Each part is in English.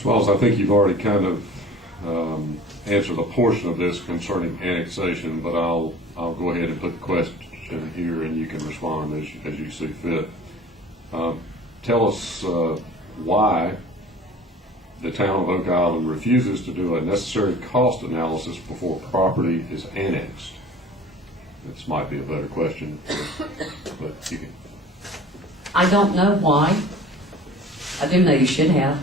Smalls, I think you've already kind of answered a portion of this concerning annexation, but I'll go ahead and put the question here, and you can respond as you see fit. Tell us why the town of Oak Island refuses to do a necessary cost analysis before property is annexed. This might be a better question, but you can. I don't know why. I do know you should have.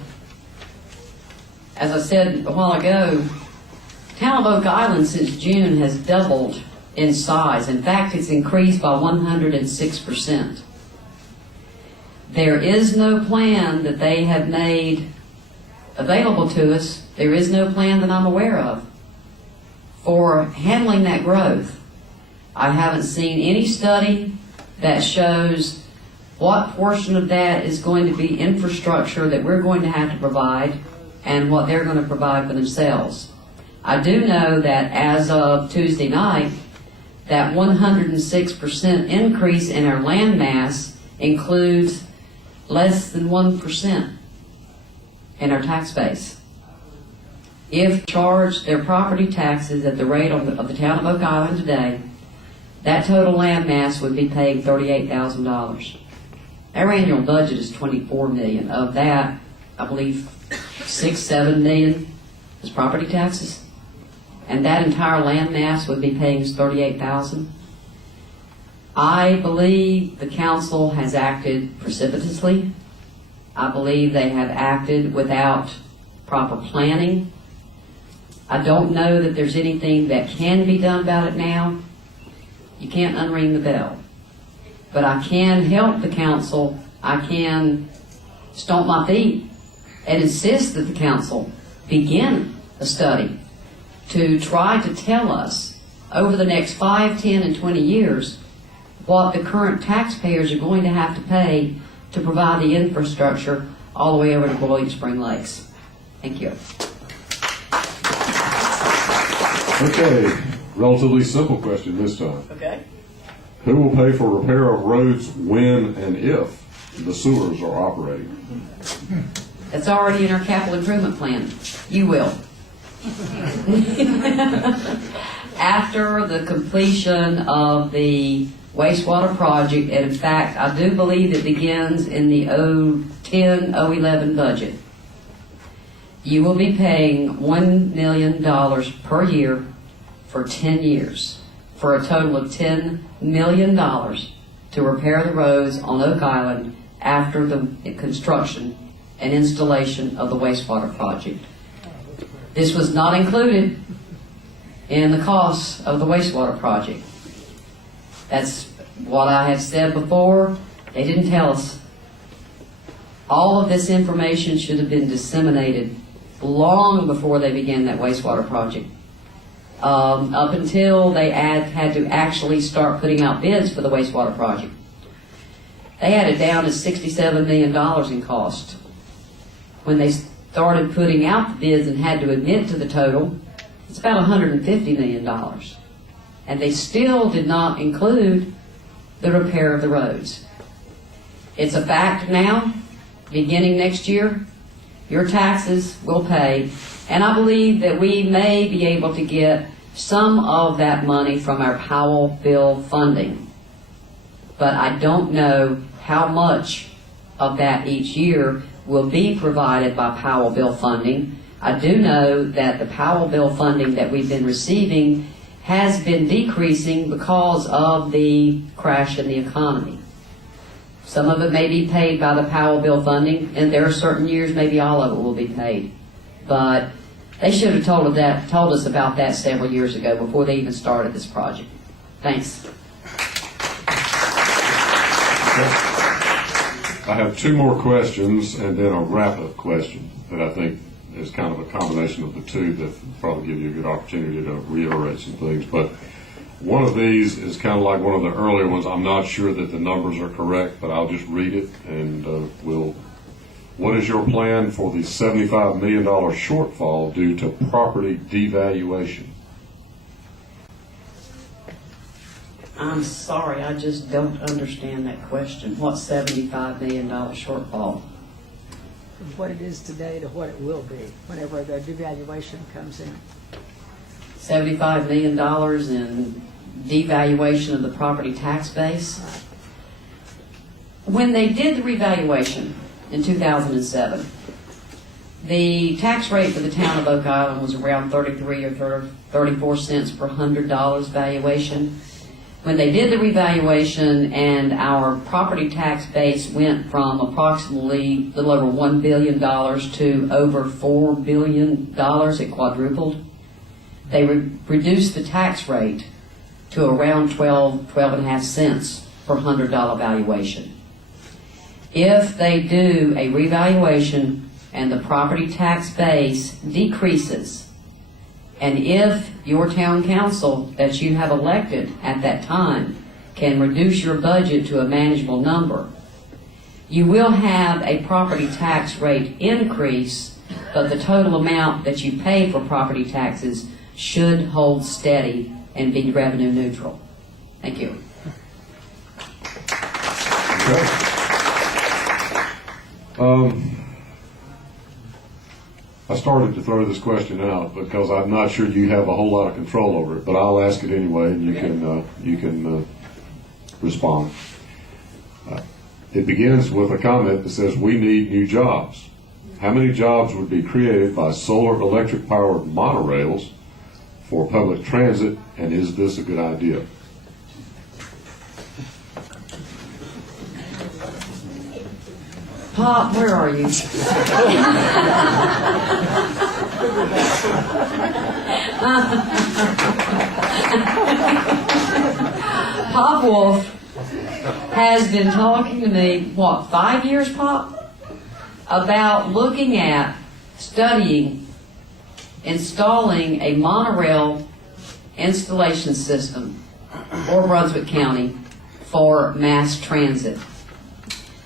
As I said a while ago, town of Oak Island since June has doubled in size. In fact, it's increased by 106%. There is no plan that they have made available to us. There is no plan that I'm aware of for handling that growth. I haven't seen any study that shows what portion of that is going to be infrastructure that we're going to have to provide and what they're going to provide for themselves. I do know that as of Tuesday night, that 106% increase in our land mass includes less than 1% in our tax base. If charged their property taxes at the rate of the town of Oak Island today, that total land mass would be paying $38,000. Our annual budget is $24 million. Of that, I believe $6-7 million is property taxes, and that entire land mass would be paying us $38,000. I believe the council has acted precipitously. I believe they have acted without proper planning. I don't know that there's anything that can be done about it now. You can't unring the bell. But I can help the council. I can stomp my feet and insist that the council begin a study to try to tell us over the next 5, 10, and 20 years what the current taxpayers are going to have to pay to provide the infrastructure all the way over to Boiling Spring Lakes. Thank you. Okay, relatively simple question this time. Okay. Who will pay for repair of roads when and if the sewers are operating? That's already in our capital improvement plan. You will. After the completion of the wastewater project, and in fact, I do believe it begins in the 2010-2011 budget, you will be paying $1 million per year for 10 years, for a total of $10 million to repair the roads on Oak Island after the construction and installation of the wastewater project. This was not included in the costs of the wastewater project. That's what I have said before. They didn't tell us. All of this information should have been disseminated long before they began that wastewater project. Up until they had to actually start putting out bids for the wastewater project. They had it down to $67 million in cost. When they started putting out the bids and had to admit to the total, it's about $150 million. And they still did not include the repair of the roads. It's a fact now, beginning next year, your taxes will pay, and I believe that we may be able to get some of that money from our Powell bill funding. But I don't know how much of that each year will be provided by Powell bill funding. I do know that the Powell bill funding that we've been receiving has been decreasing because of the crash in the economy. Some of it may be paid by the Powell bill funding, and there are certain years maybe all of it will be paid. But they should have told us about that several years ago before they even started this project. Thanks. I have two more questions and then a wrap-up question that I think is kind of a combination of the two that probably give you a good opportunity to reiterate some things. But one of these is kind of like one of the earlier ones. I'm not sure that the numbers are correct, but I'll just read it and what is your plan for the $75 million shortfall due to property devaluation? I'm sorry, I just don't understand that question. What $75 million shortfall? what it is today to what it will be whenever the devaluation comes in? $75 million in devaluation of the property tax base. When they did the revaluation in 2007, the tax rate for the town of Oak Island was around 33 or 34 cents per $100 valuation. When they did the revaluation and our property tax base went from approximately a little over $1 billion to over $4 billion, it quadrupled. They reduced the tax rate to around 12.5 cents per $100 valuation. If they do a revaluation and the property tax base decreases, and if your town council that you have elected at that time can reduce your budget to a manageable number, you will have a property tax rate increase, but the total amount that you pay for property taxes should hold steady and be revenue neutral. Thank you. Okay. I started to throw this question out because I'm not sure you have a whole lot of control over it, but I'll ask it anyway, and you can respond. It begins with a comment that says, "We need new jobs." How many jobs would be created by solar electric powered monorails for public transit, and is this a good idea? Pop, where are you? Pop Wolf has been talking to me, 5 years, Pop? About looking at, studying, installing a monorail installation system for Brunswick County for mass transit.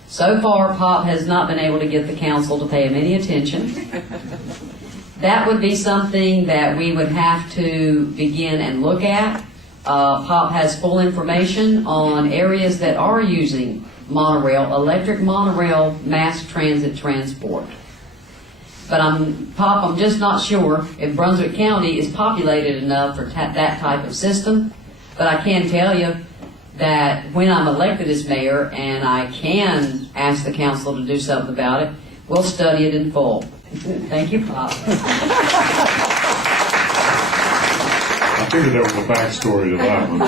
So far, Pop has not been able to get the council to pay him any attention. That would be something that we would have to begin and look at. Pop has full information on areas that are using monorail, electric monorail mass transit transport. But Pop, I'm just not sure if Brunswick County is populated enough for that type of system. But I can tell you that when I'm elected as mayor and I can ask the council to do something about it, we'll study it in full. Thank you, Pop. I figured there was a backstory to that one.